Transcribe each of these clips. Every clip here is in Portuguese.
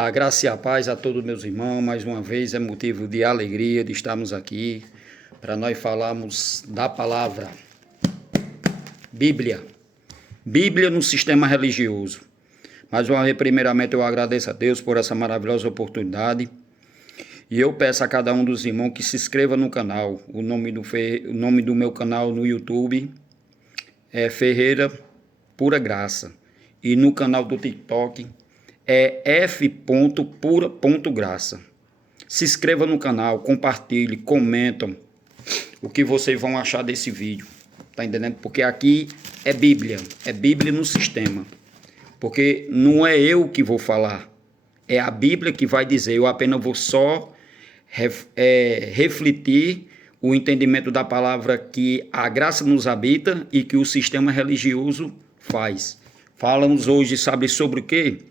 A graça e a paz a todos meus irmãos, mais uma vez é motivo de alegria de estarmos aqui para nós falarmos da palavra Bíblia. Bíblia no sistema religioso. Mais uma vez, primeiramente, eu agradeço a Deus por essa maravilhosa oportunidade e eu peço a cada um dos irmãos que se inscreva no canal. O nome do meu canal no YouTube é Ferreira Pura Graça e no canal do TikTok é f.pura.graça. Se inscreva no canal, compartilhe, comentam o que vocês vão achar desse vídeo. Tá entendendo? Porque aqui é Bíblia no sistema. Porque não é eu que vou falar, é a Bíblia que vai dizer. Eu apenas vou só refletir o entendimento da palavra que a graça nos habita e que o sistema religioso faz. Falamos hoje, sabe sobre o quê?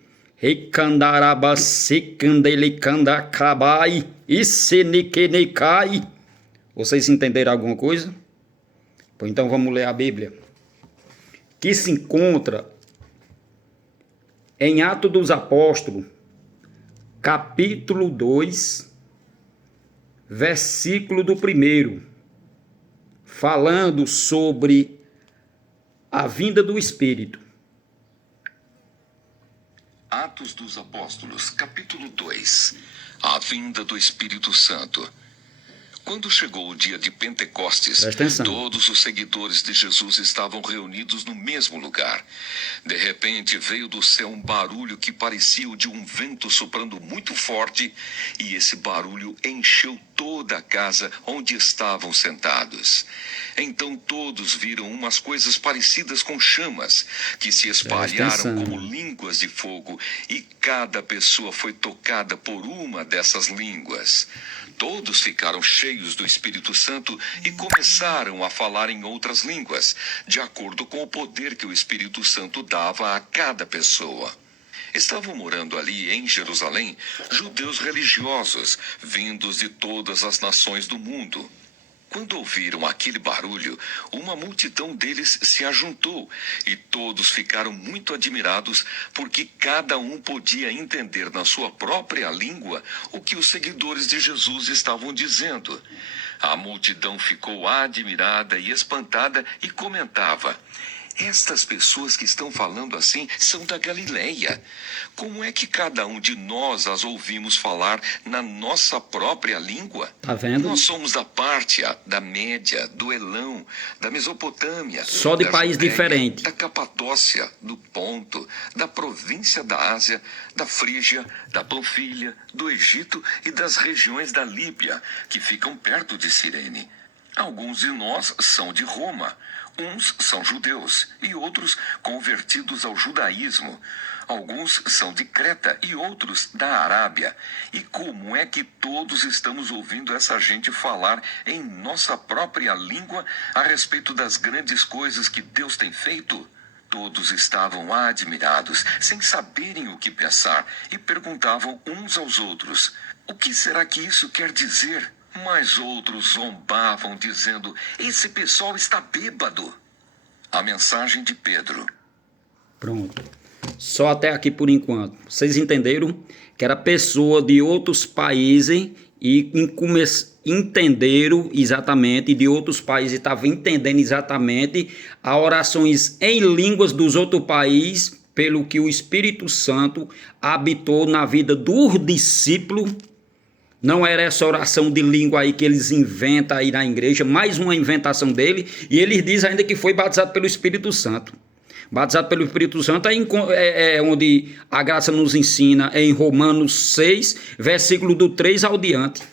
Vocês entenderam alguma coisa? Pois então vamos ler a Bíblia, que se encontra em Atos dos Apóstolos, capítulo 2, versículo do 1, falando sobre a vinda do Espírito. Atos dos Apóstolos, capítulo 2. A vinda do Espírito Santo. Quando chegou o dia de Pentecostes, todos os seguidores de Jesus estavam reunidos no mesmo lugar. De repente veio do céu um barulho que parecia o de um vento soprando muito forte, e esse barulho encheu toda a casa onde estavam sentados. Então todos viram umas coisas parecidas com chamas, que se espalharam como línguas de fogo, e cada pessoa foi tocada por uma dessas línguas. Todos ficaram cheios do Espírito Santo e começaram a falar em outras línguas, de acordo com o poder que o Espírito Santo dava a cada pessoa. Estavam morando ali em Jerusalém judeus religiosos, vindos de todas as nações do mundo. Quando ouviram aquele barulho, uma multidão deles se ajuntou e todos ficaram muito admirados porque cada um podia entender na sua própria língua o que os seguidores de Jesus estavam dizendo. A multidão ficou admirada e espantada e comentava: estas pessoas que estão falando assim são da Galileia. Como é que cada um de nós as ouvimos falar na nossa própria língua? Tá vendo? Nós somos da Pártia, da Média, do Elão, da Mesopotâmia, só de país Judéia, diferente, da Capadócia, do Ponto, da província da Ásia, da Frígia, da Panfilha, do Egito e das regiões da Líbia, que ficam perto de Cirene. Alguns de nós são de Roma. Uns são judeus e outros convertidos ao judaísmo. Alguns são de Creta e outros da Arábia. E como é que todos estamos ouvindo essa gente falar em nossa própria língua a respeito das grandes coisas que Deus tem feito? Todos estavam admirados, sem saberem o que pensar, e perguntavam uns aos outros: o que será que isso quer dizer? Mas outros zombavam, dizendo: esse pessoal está bêbado. A mensagem de Pedro. Pronto. Só até aqui por enquanto. Vocês entenderam que era pessoa de outros países e entenderam exatamente, de outros países estavam entendendo exatamente as orações em línguas dos outros países, pelo que o Espírito Santo habitou na vida dos discípulos. Não era essa oração de língua aí que eles inventam aí na igreja, mais uma inventação dele, e eles dizem ainda que foi batizado pelo Espírito Santo. Batizado pelo Espírito Santo é onde a graça nos ensina, em Romanos 6, versículo do 3 ao diante.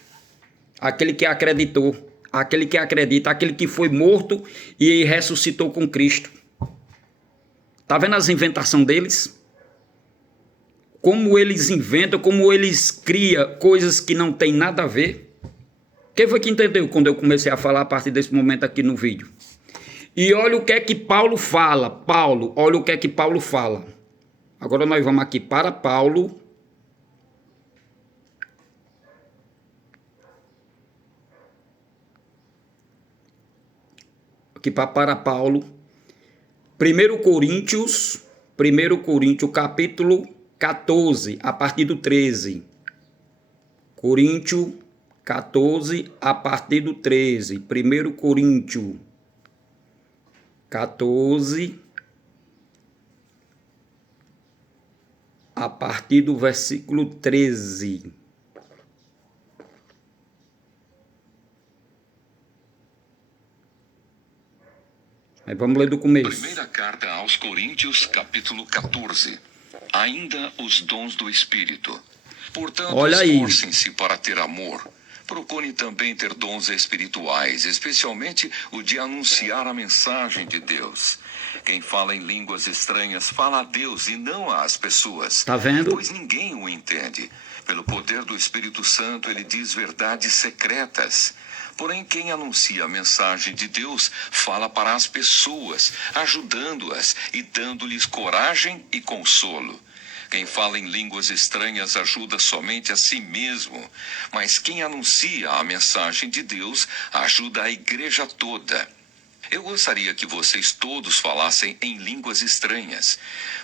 Aquele que acreditou, aquele que acredita, aquele que foi morto e ressuscitou com Cristo. Tá vendo as inventações deles? Como eles inventam, como eles criam coisas que não tem nada a ver. Quem foi que entendeu quando eu comecei a falar a partir desse momento aqui no vídeo? E olha o que é que Paulo fala. Olha o que é que Paulo fala. Agora nós vamos aqui para Paulo. Aqui para Paulo. 1 Coríntios, capítulo 14, a partir do 13. Coríntios 14, a partir do 13. 1 Coríntios 14, a partir do versículo 13. Mas vamos ler do começo. Primeira carta aos Coríntios, capítulo 14. Ainda os dons do Espírito. Portanto, esforcem-se para ter amor. Procure também ter dons espirituais, especialmente o de anunciar a mensagem de Deus. Quem fala em línguas estranhas fala a Deus e não às pessoas. Tá vendo? Pois ninguém o entende. Pelo poder do Espírito Santo, ele diz verdades secretas. Porém, quem anuncia a mensagem de Deus fala para as pessoas, ajudando-as e dando-lhes coragem e consolo. Quem fala em línguas estranhas ajuda somente a si mesmo, mas quem anuncia a mensagem de Deus ajuda a igreja toda. Eu gostaria que vocês todos falassem em línguas estranhas,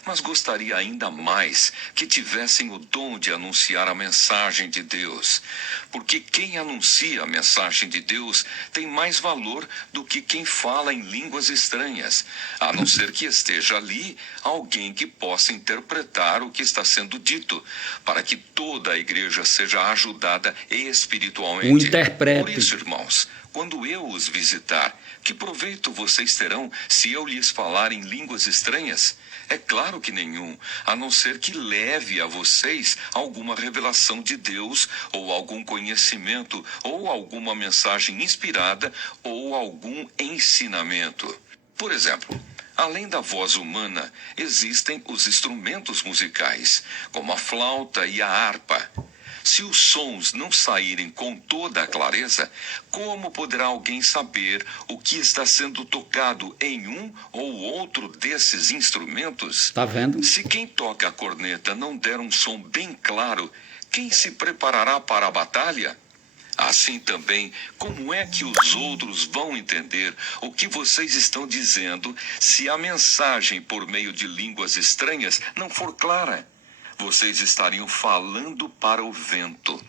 mas gostaria ainda mais que tivessem o dom de anunciar a mensagem de Deus, porque quem anuncia a mensagem de Deus tem mais valor do que quem fala em línguas estranhas, a não ser que esteja ali alguém que possa interpretar o que está sendo dito, para que toda a igreja seja ajudada espiritualmente. Um interprete. Por isso, irmãos, quando eu os visitar, que proveito vocês terão se eu lhes falar em línguas estranhas? É claro que nenhum, a não ser que leve a vocês alguma revelação de Deus, ou algum conhecimento, ou alguma mensagem inspirada, ou algum ensinamento. Por exemplo, além da voz humana, existem os instrumentos musicais, como a flauta e a harpa. Se os sons não saírem com toda a clareza, como poderá alguém saber o que está sendo tocado em um ou outro desses instrumentos? Tá vendo? Se quem toca a corneta não der um som bem claro, quem se preparará para a batalha? Assim também, como é que os outros vão entender o que vocês estão dizendo se a mensagem por meio de línguas estranhas não for clara? Vocês estariam falando para o vento.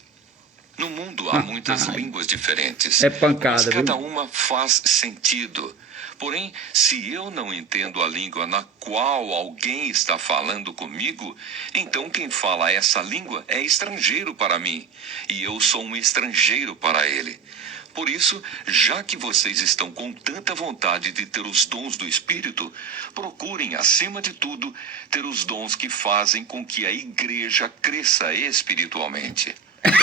No mundo há muitas línguas diferentes. É pancada, mas cada viu? uma faz sentido. Porém, se eu não entendo a língua na qual alguém está falando comigo, então quem fala essa língua é estrangeiro para mim, e eu sou um estrangeiro para ele. Por isso, já que vocês estão com tanta vontade de ter os dons do Espírito, procurem, acima de tudo, ter os dons que fazem com que a igreja cresça espiritualmente.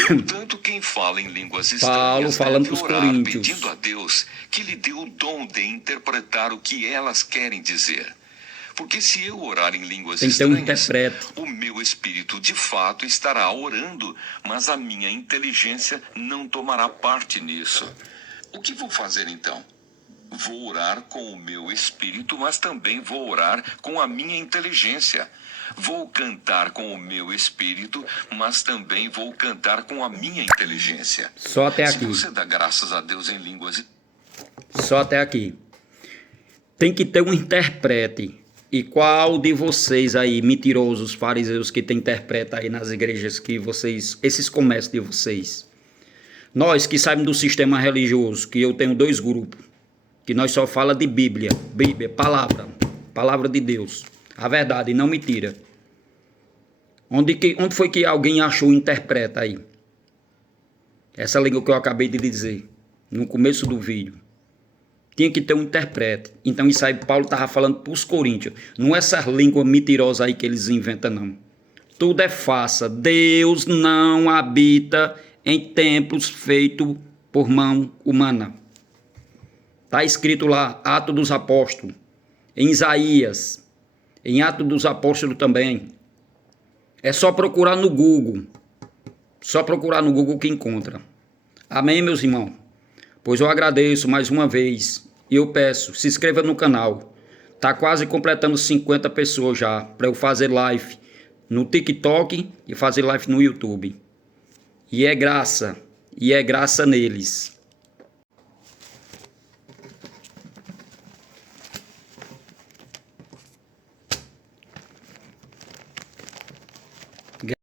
Portanto, quem fala em línguas estranhas deve orar pedindo a Deus que lhe dê o dom de interpretar o que elas querem dizer. Porque se eu orar em línguas estranhas, o meu espírito de fato estará orando, mas a minha inteligência não tomará parte nisso. O que vou fazer então? Vou orar com o meu espírito, mas também vou orar com a minha inteligência. Vou cantar com o meu espírito, mas também vou cantar com a minha inteligência. Só até aqui. Se você dá graças a Deus em línguas... Só até aqui. Tem que ter um intérprete. E qual de vocês aí, mentirosos, fariseus, que tem interpreta aí nas igrejas que vocês, esses comércios de vocês? Nós que saímos do sistema religioso, que eu tenho 2 grupos, que nós só fala de Bíblia, palavra de Deus, a verdade, não mentira. Onde foi que alguém achou interpreta aí? Essa língua que eu acabei de dizer, no começo do vídeo. Tinha que ter um intérprete. Então isso aí Paulo estava falando para os coríntios. Não é essa língua mentirosa aí que eles inventam, não. Tudo é farsa. Deus não habita em templos feitos por mão humana. Está escrito lá, Atos dos Apóstolos. Em Isaías. Em Atos dos Apóstolos também. É só procurar no Google. Só procurar no Google que encontra. Amém, meus irmãos? Pois eu agradeço mais uma vez e eu peço, se inscreva no canal. Tá quase completando 50 pessoas já para eu fazer live no TikTok e fazer live no YouTube. E é graça neles.